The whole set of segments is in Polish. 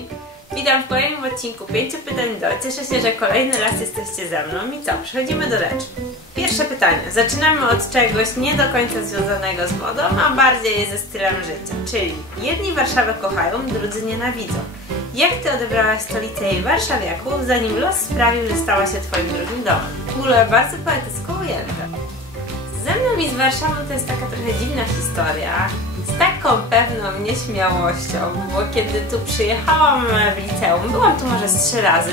Dominik. Witam w kolejnym odcinku 5 pytań do. Cieszę się, że kolejny raz jesteście ze mną. I co? Przechodzimy do rzeczy. Pierwsze pytanie. Zaczynamy od czegoś nie do końca związanego z modą, a bardziej ze stylem życia. Czyli jedni Warszawę kochają, drudzy nienawidzą. Jak Ty odebrałaś stolicę i warszawiaków, zanim los sprawił, że stała się Twoim drugim domem? W ogóle bardzo poetycko ujęte. Ze mną i z Warszawą to jest taka trochę dziwna historia. Z taką pewną nieśmiałością, bo kiedy tu przyjechałam w liceum, byłam tu może z 3 razy,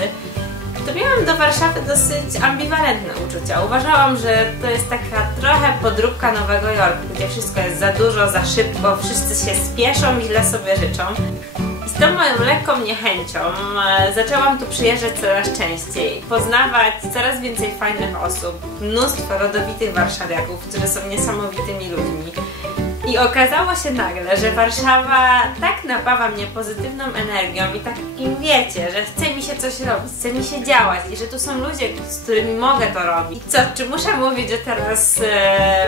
to miałam do Warszawy dosyć ambiwalentne uczucia. Uważałam, że to jest taka trochę podróbka Nowego Jorku, gdzie wszystko jest za dużo, za szybko, wszyscy się spieszą i źle sobie życzą. I z tą moją lekką niechęcią zaczęłam tu przyjeżdżać coraz częściej, poznawać coraz więcej fajnych osób, mnóstwo rodowitych warszawiaków, którzy są niesamowitymi ludźmi. I okazało się nagle, że Warszawa tak napawa mnie pozytywną energią i takim, wiecie, że chce mi się coś robić, chce mi się działać i że tu są ludzie, z którymi mogę to robić. I co, czy muszę mówić, że teraz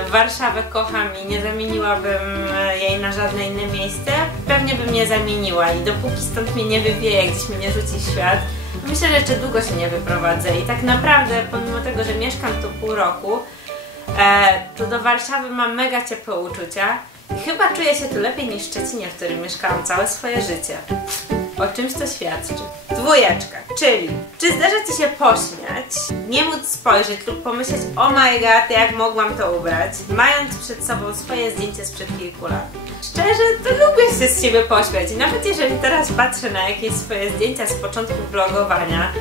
Warszawę kocham i nie zamieniłabym jej na żadne inne miejsce? Pewnie bym nie zamieniła i dopóki stąd mnie nie wywieje, gdzieś mnie nie rzuci świat, myślę, że jeszcze długo się nie wyprowadzę. I tak naprawdę, pomimo tego, że mieszkam tu pół roku, to do Warszawy mam mega ciepłe uczucia i chyba czuję się tu lepiej niż w Szczecinie, w którym mieszkałam całe swoje życie. O czymś to świadczy. 2, czyli czy zdarza Ci się pośmiać, nie móc spojrzeć lub pomyśleć oh my god, jak mogłam to ubrać, mając przed sobą swoje zdjęcie sprzed kilku lat? Szczerze, to lubię się z siebie pośmiać i nawet jeżeli teraz patrzę na jakieś swoje zdjęcia z początku vlogowania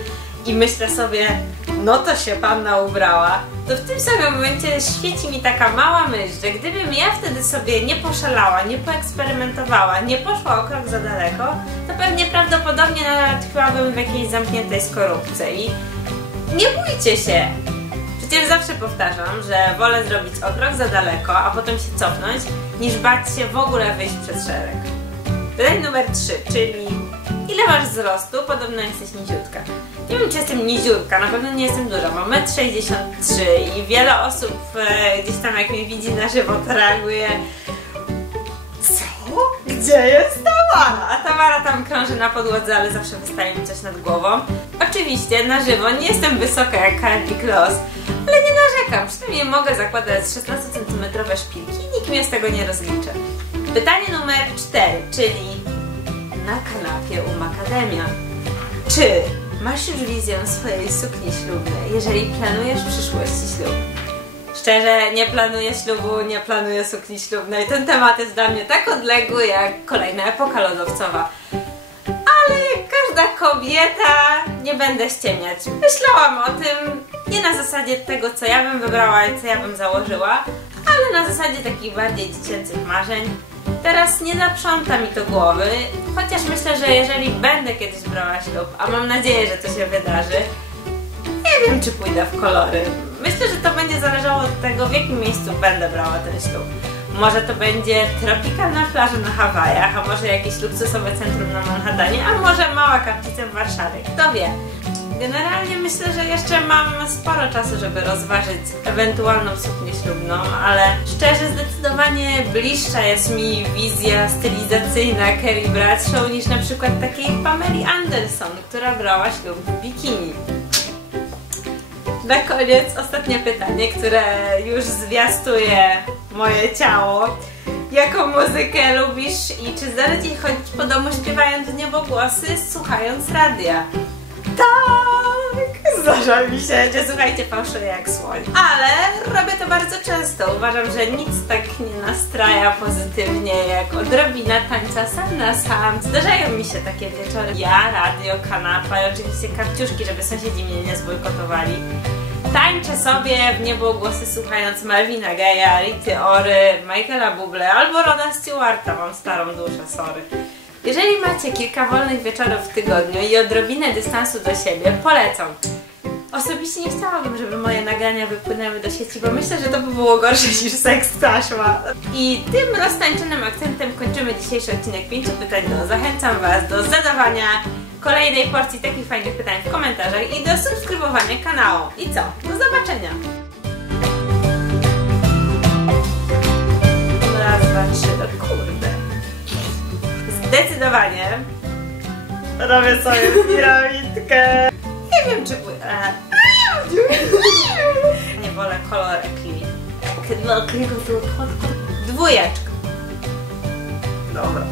i myślę sobie, no to się panna ubrała, to w tym samym momencie świeci mi taka mała myśl, że gdybym ja wtedy sobie nie poszalała, nie poeksperymentowała, nie poszła o krok za daleko, to pewnie prawdopodobnie tkwiłabym w jakiejś zamkniętej skorupce. I nie bójcie się! Przecież zawsze powtarzam, że wolę zrobić o krok za daleko, a potem się cofnąć, niż bać się w ogóle wyjść przed szereg. Pytanie numer 3, czyli ile masz wzrostu? Podobno jesteś niziutka. Nie wiem, czy jestem niziutka, na pewno nie jestem duża. Mam 1,63 m i wiele osób gdzieś tam, jak mnie widzi na żywo, to reaguje: co? Gdzie jest Tamara? A Tamara tam krąży na podłodze, ale zawsze wystaje mi coś nad głową. Oczywiście na żywo nie jestem wysoka jak Karli Kloss, ale nie narzekam. Przynajmniej mogę zakładać 16 cm szpilki i nikt mnie z tego nie rozliczy. Pytanie numer 4, czyli na kanapie u Macadamia. Czy masz już wizję swojej sukni ślubnej, jeżeli planujesz w przyszłości ślub? Szczerze, nie planuję ślubu, nie planuję sukni ślubnej. Ten temat jest dla mnie tak odległy jak kolejna epoka lodowcowa. Ale jak każda kobieta, nie będę ściemniać. Myślałam o tym nie na zasadzie tego, co ja bym wybrała i co ja bym założyła, ale na zasadzie takich bardziej dziecięcych marzeń. Teraz nie zaprząta mi to głowy, chociaż myślę, że jeżeli będę kiedyś brała ślub, a mam nadzieję, że to się wydarzy, nie wiem, czy pójdę w kolory. Myślę, że to będzie zależało od tego, w jakim miejscu będę brała ten ślub. Może to będzie tropikalna plaża na Hawajach, a może jakieś luksusowe centrum na Manhattanie, a może mała kaplica w Warszawie, kto wie. Generalnie myślę, że jeszcze mam sporo czasu, żeby rozważyć ewentualną suknię ślubną, ale szczerze zdecydowanie bliższa jest mi wizja stylizacyjna Carrie Bradshaw niż na przykład takiej Pameli Anderson, która brała ślub w bikini. Na koniec ostatnie pytanie, które już zwiastuje moje ciało. Jaką muzykę lubisz i czy zdarza Ci chodzić po domu śpiewając niebogłosy, słuchając radia? Tak! Zdarza mi się, że słuchajcie, fałszuję jak słoń. Ale robię to bardzo często. Uważam, że nic tak nie nastraja pozytywnie jak odrobina tańca sam na sam. Zdarzają mi się takie wieczory. Ja, radio, kanapa i oczywiście kapciuszki, żeby sąsiedzi mnie nie zbojkotowali. Tańczę sobie w niebogłosy słuchając Marvina Gaye'a, Rity Ory, Michaela Bublé albo Roda Stewarta. Mam starą duszę, sorry. Jeżeli macie kilka wolnych wieczorów w tygodniu i odrobinę dystansu do siebie, polecam. Osobiście nie chciałabym, żeby moje nagrania wypłynęły do sieci, bo myślę, że to by było gorsze niż seks taśma. I tym roztańczonym akcentem kończymy dzisiejszy odcinek 5 pytań do. Zachęcam Was do zadawania kolejnej porcji takich fajnych pytań w komentarzach i do subskrybowania kanału. I co? Do zobaczenia! Raz, dwa, trzy, no kurde. Zdecydowanie Robię sobie piramidkę. Nie wiem, czy... Nie wolę kolor akryli. Dla akryliku to 2. Dobra.